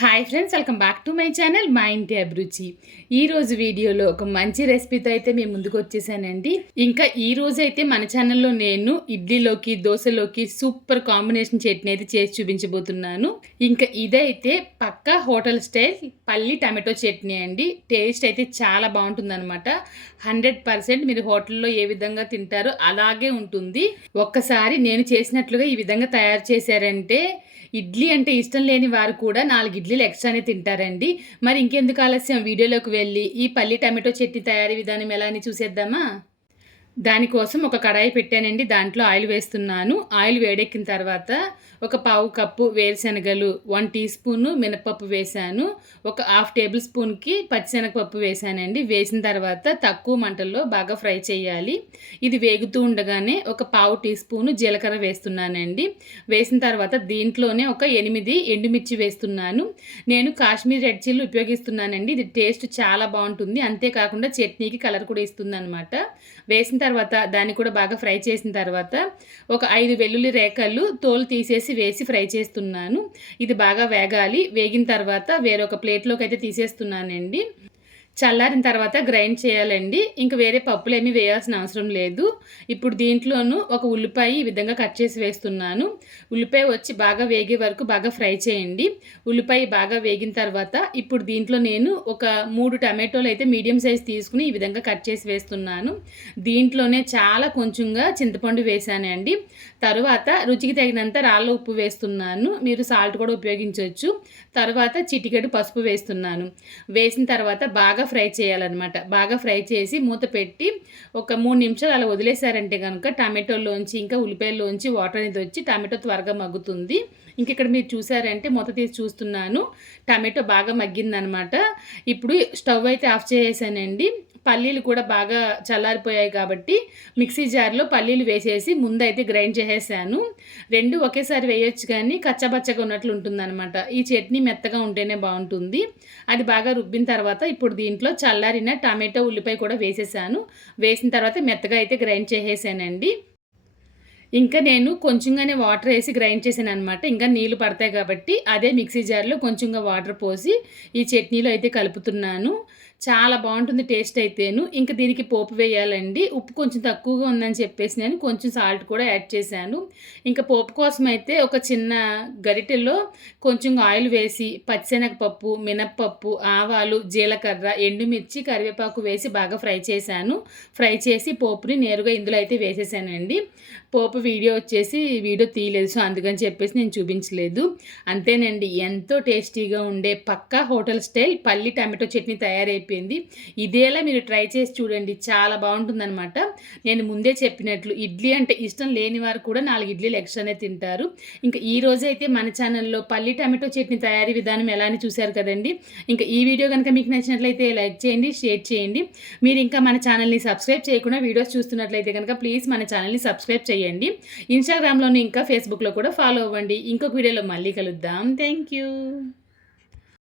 Hi friends welcome back to my channel మా ఇంటి అభిరుచి ఈ రోజు వీడియోలో ఒక మంచి రెసిపీతో అయితే మేము ముందుకు వచ్చేసానండి. ఇంకా ఈ రోజు అయితే మన ఛానల్లో నేను ఇడ్లీలోకి దోశలోకి సూపర్ కాంబినేషన్ చట్నీ అయితే చేసి చూపించబోతున్నాను. ఇంకా ఇదైతే పక్కా హోటల్ స్టైల్ పల్లి టమాటో చట్నీ అండి. టేస్ట్ అయితే చాలా బాగుంటుందన్నమాట. హండ్రెడ్ పర్సెంట్ మీరు హోటల్లో ఏ విధంగా తింటారో అలాగే ఉంటుంది. ఒక్కసారి నేను చేసినట్లుగా ఈ విధంగా తయారు చేశారంటే ఇడ్లీ అంటే ఇష్టం లేని వారు కూడా నాలుగు ఇడ్లీలు ఎక్స్ట్రానే తింటారండి. మరి ఇంకెందుకు ఆలస్యం? వీడియోలోకి వెళ్ళి ఈ పల్లి టమాటో చట్నీ తయారీ విధానం ఎలా అని చూసేద్దామా? దానికోసం ఒక కడాయి పెట్టానండి. దాంట్లో ఆయిల్ వేస్తున్నాను. ఆయిల్ వేడెక్కిన తర్వాత ఒక పావు కప్పు వేరుశనగలు వన్ టీ స్పూను మినపప్పు వేశాను. ఒక హాఫ్ టేబుల్ స్పూన్కి పచ్చిశనగపప్పు వేశానండి. వేసిన తర్వాత తక్కువ మంటల్లో బాగా ఫ్రై చేయాలి. ఇది వేగుతూ ఉండగానే ఒక పావు టీ స్పూను జీలకర్ర వేస్తున్నానండి. వేసిన తర్వాత దీంట్లోనే ఒక ఎనిమిది ఎండుమిర్చి వేస్తున్నాను. నేను కాశ్మీర్ రెడ్ చిల్లు ఉపయోగిస్తున్నానండి. ఇది టేస్ట్ చాలా బాగుంటుంది. అంతేకాకుండా చట్నీకి కలర్ కూడా ఇస్తుంది అనమాట వేసిన తర్వాత దాన్ని కూడా బాగా ఫ్రై చేసిన తర్వాత ఒక ఐదు వెల్లుల్లి రేఖలు తోలు తీసేసి వేసి ఫ్రై చేస్తున్నాను. ఇది బాగా వేగాలి. వేగిన తర్వాత వేరొక ప్లేట్లోకి అయితే తీసేస్తున్నానండి. చల్లారిన తర్వాత గ్రైండ్ చేయాలండి. ఇంక వేరే పప్పులు ఏమీ వేయాల్సిన అవసరం లేదు. ఇప్పుడు దీంట్లోనూ ఒక ఉల్లిపాయ ఈ విధంగా కట్ చేసి వేస్తున్నాను. ఉల్లిపాయ వచ్చి బాగా వేగే వరకు బాగా ఫ్రై చేయండి. ఉల్లిపాయ బాగా వేగిన తర్వాత ఇప్పుడు దీంట్లో నేను ఒక మూడు టమాటోలు అయితే మీడియం సైజ్ తీసుకుని ఈ విధంగా కట్ చేసి వేస్తున్నాను. దీంట్లోనే చాలా కొంచెంగా చింతపండు వేసానండి. తర్వాత రుచికి తగినంత రాళ్ళ ఉప్పు వేస్తున్నాను. మీరు సాల్ట్ కూడా ఉపయోగించవచ్చు. తర్వాత చిటికెడు పసుపు వేస్తున్నాను. వేసిన తర్వాత బాగా ఫ్రై చేయాలన్నమాట. బాగా ఫ్రై చేసి మూత పెట్టి ఒక మూడు నిమిషాలు అలా వదిలేశారంటే కనుక టమాటోలోంచి ఇంకా ఉల్లిపాయల్లోంచి వాటర్ అనేది వచ్చి టమాటో త్వరగా మగ్గుతుంది. ఇంక ఇక్కడ మీరు చూసారంటే మూత తీసి చూస్తున్నాను. టమాటో బాగా మగ్గిందనమాట ఇప్పుడు స్టవ్ అయితే ఆఫ్ చేసేసానండి. పల్లీలు కూడా బాగా చల్లారిపోయాయి కాబట్టి మిక్సీ జార్లో పల్లీలు వేసేసి ముందైతే గ్రైండ్ చేసేసాను. రెండు ఒకేసారి వేయొచ్చు కానీ కచ్చబచ్చగా ఉన్నట్లు ఉంటుందన్నమాట. ఈ చట్నీ మెత్తగా ఉంటేనే బాగుంటుంది. అది బాగా రుబ్బిన తర్వాత ఇప్పుడు దీంట్లో చల్లారిన టమాటో ఉల్లిపాయ కూడా వేసేసాను. వేసిన తర్వాత మెత్తగా అయితే గ్రైండ్ చేసేసానండి. ఇంకా నేను కొంచెంగానే వాటర్ వేసి గ్రైండ్ చేశాను అనమాట ఇంకా నీళ్ళు పడతాయి కాబట్టి అదే మిక్సీ జార్లో కొంచెంగా వాటర్ పోసి ఈ చట్నీలో అయితే కలుపుతున్నాను. చాలా బాగుంటుంది టేస్ట్ అయితేను. ఇంకా దీనికి పోపు వేయాలండి. ఉప్పు కొంచెం తక్కువగా ఉందని చెప్పేసి నేను కొంచెం సాల్ట్ కూడా యాడ్ చేశాను. ఇంకా పోపు కోసం అయితే ఒక చిన్న గరిటెలో కొంచెం ఆయిల్ వేసి పచ్చెనగపప్పు మినప్పప్పు ఆవాలు జీలకర్ర ఎండుమిర్చి కరివేపాకు వేసి బాగా ఫ్రై చేశాను. ఫ్రై చేసి పోపుని నేరుగా ఇందులో అయితే వేసేసానండి. పోపు వీడియో వచ్చేసి వీడియో తీయలేదు సో అందుకని చెప్పేసి నేను చూపించలేదు. అంతేనండి ఎంతో టేస్టీగా ఉండే పక్కా హోటల్ స్టైల్. పల్లి టమాటో చట్నీ తయారైపోయింది అయిపోయింది. ఇదేలా మీరు ట్రై చేసి చూడండి. చాలా బాగుంటుందన్నమాట. నేను ముందే చెప్పినట్లు ఇడ్లీ అంటే ఇష్టం లేని వారు కూడా నాలుగు ఇడ్లీలు ఎక్స్ట్రానే తింటారు. ఇంకా ఈ రోజు అయితే మన ఛానల్లో పల్లి టమాటో చట్నీ తయారీ విధానం ఎలా అని చూశారు కదండి. ఇంకా ఈ వీడియో కనుక మీకు నచ్చినట్లయితే లైక్ చేయండి షేర్ చేయండి. మీరు ఇంకా మన ఛానల్ని సబ్స్క్రైబ్ చేయకుండా వీడియోస్ చూస్తున్నట్లయితే కనుక ప్లీజ్ మన ఛానల్ని సబ్స్క్రైబ్ చేయండి. ఇన్స్టాగ్రామ్లోని ఇంకా ఫేస్బుక్లో కూడా ఫాలో అవ్వండి. ఇంకొక వీడియోలో మళ్ళీ కలుద్దాం. Thank you.